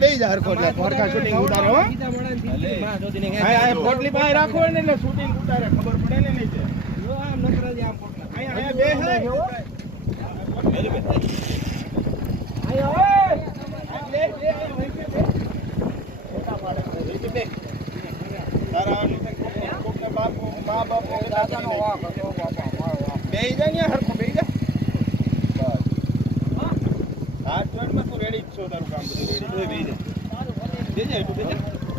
બેહી જા હરખો એટલે ફોરકા શૂટિંગ ઉતારો હો આ પોટલી પાસે રાખો ને એટલે શૂટિંગ ઉતારે ખબર પડે ને નહીં તે જો આમ નકરાજી આમ પોટલા અહીંયા બે હે આયો લે ફોટા પાડે બે તારા કોકને બાપુ મા બાપ દાદાનો વાક હતો બાપા બેહી જા ને હરખો બેહી જા બસ હાથ જોડમાં તું રેડી જ છો તારું કામ બધું રેડી બેહી જા બેહી જા તું બેહી જા